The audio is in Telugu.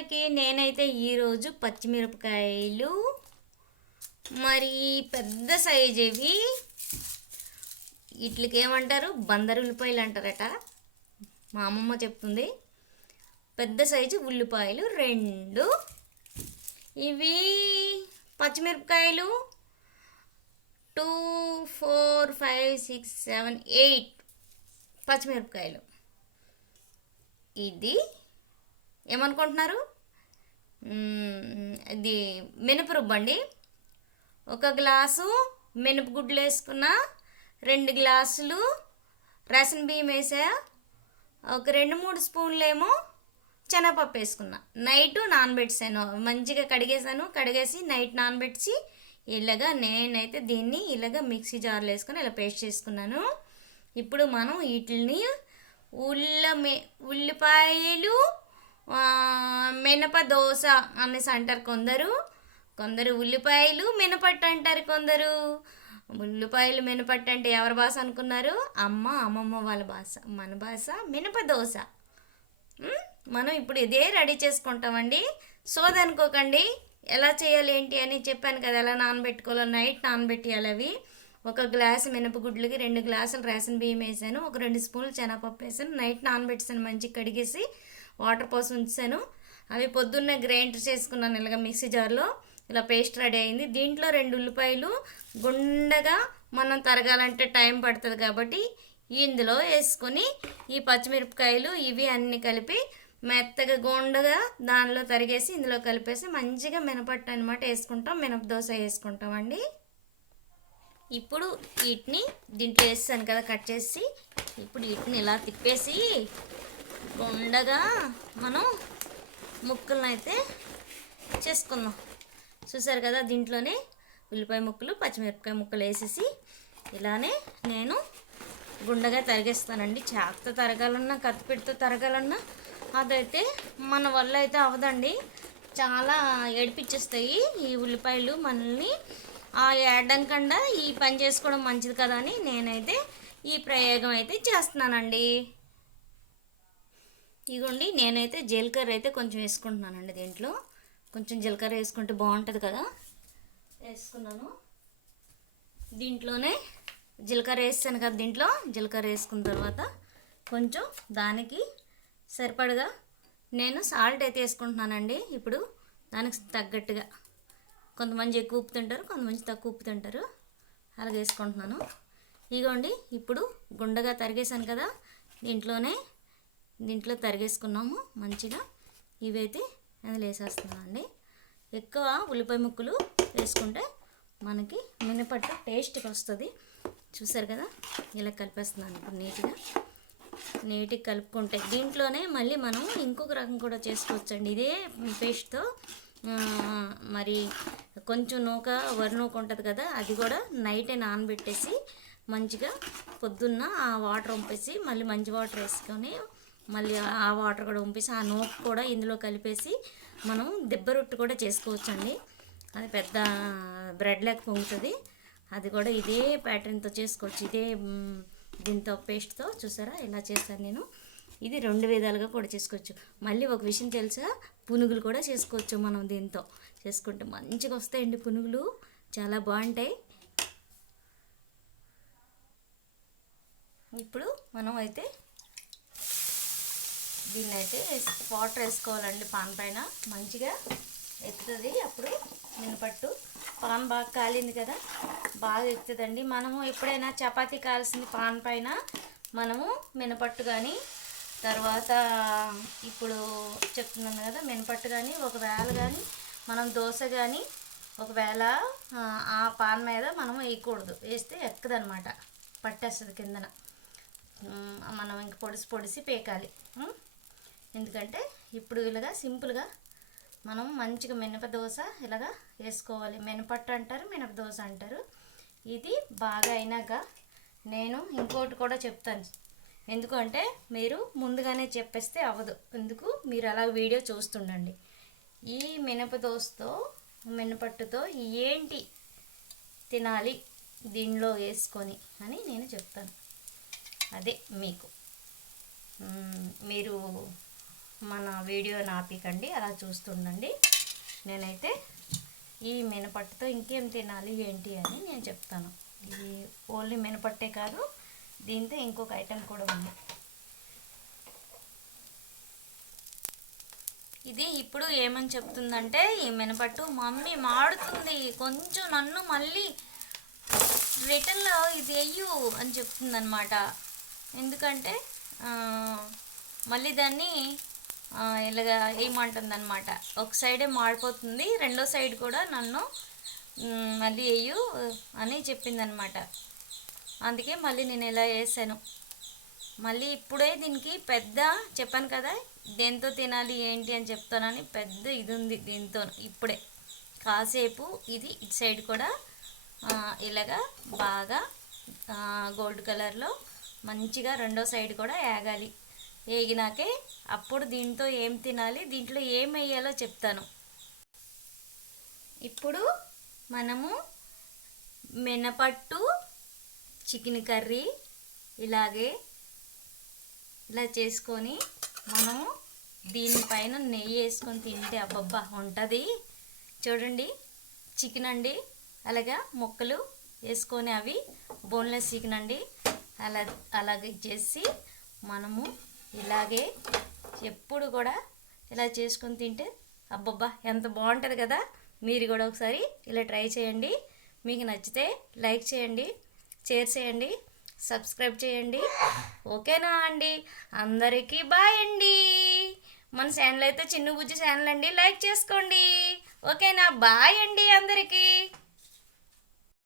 అందరికీ నేనైతే ఈరోజు పచ్చిమిరపకాయలు మరి పెద్ద సైజు ఇవి వీటికి ఏమంటారు బందరు ఉల్లిపాయలు అంటారట మా అమ్మమ్మ చెప్తుంది. పెద్ద సైజు ఉల్లిపాయలు 2 ఇవి పచ్చిమిరపకాయలు 2 4 5 6 7 8 పచ్చిమిరపకాయలు. ఇది ఏమనుకుంటున్నారు? ఇది మినపరుబ్బు అండి. 1 గ్లాసు మినపగుడ్లు వేసుకున్న, 2 గ్లాసులు రేషన్ బియ్యం వేసా, ఒక 2-3 స్పూన్లు ఏమో శనగపప్పు వేసుకున్నా. నైట్ నానబెట్టేసాను, మంచిగా కడిగేసి నైట్ నానబెట్టి నేనైతే దీన్ని ఇలాగ మిక్సీ జార్లో వేసుకొని ఇలా పేస్ట్ చేసుకున్నాను. ఇప్పుడు మనం వీటిని ఉల్లిపాయలు మినప దోశ అనేసి అంటారు కొందరు ఉల్లిపాయలు మినపట్టు అంటారు కొందరు. ఉల్లిపాయలు మినపట్టు అంటే ఎవరి భాష అనుకున్నారు? అమ్మమ్మ వాళ్ళ భాష. మన భాష మినప దోశ. మనం ఇప్పుడు ఇదే రెడీ చేసుకుంటామండి. సోదనుకోకండి. ఎలా చేయాలి ఏంటి అని చెప్పాను కదా, ఎలా నానబెట్టుకోవాలో. నైట్ నానబెట్టాలి అవి. 1 గ్లాసు మినపగుడ్లకి 2 గ్లాసులు రేషన్ బియ్యం వేసాను, ఒక 2 స్పూన్లు శనగపప్పు వేసాను. నైట్ నానబెట్టేసాను, మంచిగా కడిగేసి వాటర్ పోసి ఉంచాను. అవి పొద్దున్నే గ్రైండర్ చేసుకున్నాను ఇలాగ మిక్సీ జార్లో. ఇలా పేస్ట్ రెడీ అయింది. దీంట్లో 2 ఉల్లిపాయలు గుండగా మనం తరగాలంటే టైం పడుతుంది కాబట్టి ఇందులో వేసుకొని ఈ పచ్చిమిరపకాయలు ఇవి అన్నీ కలిపి మెత్తగా గుండగా దానిలో తరిగేసి ఇందులో కలిపేసి మంచిగా మినపట్టు అనమాట వేసుకుంటాం. మినప దోశ వేసుకుంటామండి. ఇప్పుడు వీటిని దీంట్లో వేస్తాను కదా కట్ చేసి, ఇప్పుడు వీటిని ఇలా తిప్పేసి గుండగా మనం ముక్కలను అయితే చేసుకుందాం. చూసారు కదా, దీంట్లోనే ఉల్లిపాయ ముక్కలు పచ్చిమిరపకాయ ముక్కలు వేసేసి ఇలానే నేను గుండగా తరిగేస్తానండి. చాకుతో తరగాలన్నా కత్తిపెట్టుతో తరగాలన్నా అదైతే మన వల్ల అయితే అవదండి. చాలా ఏడిపించేస్తాయి ఈ ఉల్లిపాయలు మనల్ని. ఏడడం కన్నా ఈ పని చేసుకోవడం మంచిది కదా అని నేనైతే ఈ ప్రయోగం అయితే చేస్తున్నానండి. ఇదిగోండి, నేనైతే జీలకర్ర అయితే కొంచెం వేసుకుంటున్నానండి. దీంట్లో కొంచెం జీలకర్ర వేసుకుంటే బాగుంటుంది కదా, వేసుకున్నాను. దీంట్లోనే జీలకర్ర వేస్తాను కదా, దీంట్లో జీలకర్ర వేసుకున్న తర్వాత కొంచెం దానికి సరిపడగా నేను సాల్ట్ అయితే వేసుకుంటున్నానండి. ఇప్పుడు దానికి తగ్గట్టుగా, కొంతమంది ఎక్కువ ఉప్పు తింటారు, కొంతమంది తక్కువ ఉప్పు తింటారు, అలాగే వేసుకుంటున్నాను. ఇదిగోండి, ఇప్పుడు గుండగా తరిగేసాను కదా, దీంట్లో తరిగేసుకున్నాము మంచిగా. ఇవైతే అందులో వేసేస్తున్నానండి. ఎక్కువ ఉల్లిపాయ ముక్కలు వేసుకుంటే మనకి మినపట్టు టేస్ట్గా వస్తుంది. చూసారు కదా, ఇలా కలిపేస్తున్నాను. ఇప్పుడు నీట్గా కలుపుకుంటే దీంట్లోనే మళ్ళీ మనం ఇంకొక రకం కూడా చేసుకోవచ్చండి. ఇదే పేస్ట్తో మరి కొంచెం వరి నూక ఉంటుంది కదా, అది కూడా నైటే నానబెట్టేసి మంచిగా పొద్దున్న ఆ వాటర్ వంపేసి మళ్ళీ మంచి వాటర్ వేసుకొని మళ్ళీ ఆ వాటర్ కూడా వంపేసి ఆ నూక కూడా ఇందులో కలిపేసి మనం దెబ్బ రొట్టె కూడా చేసుకోవచ్చండి. అది పెద్ద బ్రెడ్ లెక్క పొంగుతుంది. అది కూడా ఇదే ప్యాటర్న్తో చేసుకోవచ్చు, ఇదే దీంతో పేస్ట్తో. చూసారా ఇలా చేస్తాను నేను. ఇది 2 విధాలుగా కూడా చేసుకోవచ్చు. మళ్ళీ ఒక విషయం తెలుసా, పునుగులు కూడా చేసుకోవచ్చు. మనం దీంతో చేసుకుంటే మంచిగా వస్తాయండి పునుగులు, చాలా బాగుంటాయి. ఇప్పుడు మనం అయితే దీన్ని అయితే వాటర్ వేసుకోవాలండి. పాన్ పైన మంచిగా ఎక్కుతుంది. అప్పుడు మినపట్టు పాన్ బాగా కాలింది కదా, బాగా ఎక్కుతుందండి. మనము ఎప్పుడైనా చపాతీ కాల్సింది పాన్ పైన మనము మినపట్టు కానీ, తర్వాత ఇప్పుడు చెప్తున్నాను కదా మినపట్టు కానీ, ఒకవేళ కానీ మనం దోశ కానీ ఒకవేళ ఆ పాన్ మీద మనం వేయకూడదు. వేస్తే ఎక్కదనమాట, పట్టేస్తుంది కిందన. మనం ఇంక పొడిసి పేకాలి. ఎందుకంటే ఇప్పుడు ఇలాగా సింపుల్గా మనం మంచిగా మినప దోశ ఇలాగా వేసుకోవాలి. మినపట్టు అంటారు, మినప దోశ అంటారు. ఇది బాగా అయినాక నేను ఇంకోటి కూడా చెప్తాను. ఎందుకంటే మీరు ముందుగానే చెప్పేస్తే అవ్వదు. ఎందుకు మీరు అలా వీడియో చూస్తుండండి. ఈ మినప దోశతో మినపట్టుతో ఏంటి తినాలి దీనిలో వేసుకొని అని నేను చెప్తాను. అదే మీకు మీరు మన వీడియోని ఆపికండి, అలా చూస్తుండండి. నేనైతే ఈ మినపట్టుతో ఇంకేం తినాలి ఏంటి అని నేను చెప్తాను. ఇది ఓన్లీ మినపట్టే కాదు, దీంతో ఇంకొక ఐటెం కూడా ఉంది. ఇది ఇప్పుడు ఏమని చెప్తుందంటే, ఈ మినపట్టు మమ్మీ మాడుతుంది, కొంచెం నన్ను మళ్ళీ రిటర్న్లో ఇది వెయ్యు అని చెప్తుందనమాట. ఎందుకంటే మళ్ళీ దాన్ని ఇలాగా వేయమంటుంది అనమాట. ఒక సైడే మాడిపోతుంది, రెండో సైడ్ కూడా నన్ను మళ్ళీ వేయు అని చెప్పిందనమాట. అందుకే మళ్ళీ నేను ఇలా వేసాను. మళ్ళీ ఇప్పుడే దీనికి పెద్ద చెప్పాను కదా దేంతో తినాలి ఏంటి అని చెప్తానని, పెద్ద ఇది ఉంది దీంతో. ఇప్పుడే కాసేపు ఇది ఇటు సైడ్ కూడా ఇలాగా బాగా గోల్డ్ కలర్లో మంచిగా రెండో సైడ్ కూడా వేగాలి. వేగినాకే అప్పుడు దీంతో ఏం తినాలి, దీంట్లో ఏం వేయాలో చెప్తాను. ఇప్పుడు మనము మినపట్టు చికెన్ కర్రీ ఇలా చేసుకొని మనము దీనిపైన నెయ్యి వేసుకొని తింటే అబ్బబ్బా ఉంటుంది. చూడండి, చికెన్ అండి, అలాగా ముక్కలు వేసుకొని అవి బోన్లెస్ చికెన్ అండి, అలాగే చేసి మనము ఇలాగే ఎప్పుడు కూడా ఇలా చేసుకొని తింటే అబ్బబ్బా ఎంత బాగుంటుంది కదా. మీరు కూడా ఒకసారి ఇలా ట్రై చేయండి. మీకు నచ్చితే లైక్ చేయండి, షేర్ చేయండి, సబ్స్క్రైబ్ చేయండి. ఓకేనా అండి? అందరికీ బాయ్ అండి. మన ఛానల్ అయితే చిన్న బుజ్జి ఛానల్ అండి, లైక్ చేసుకోండి. ఓకేనా? బాయ్ అండి అందరికీ.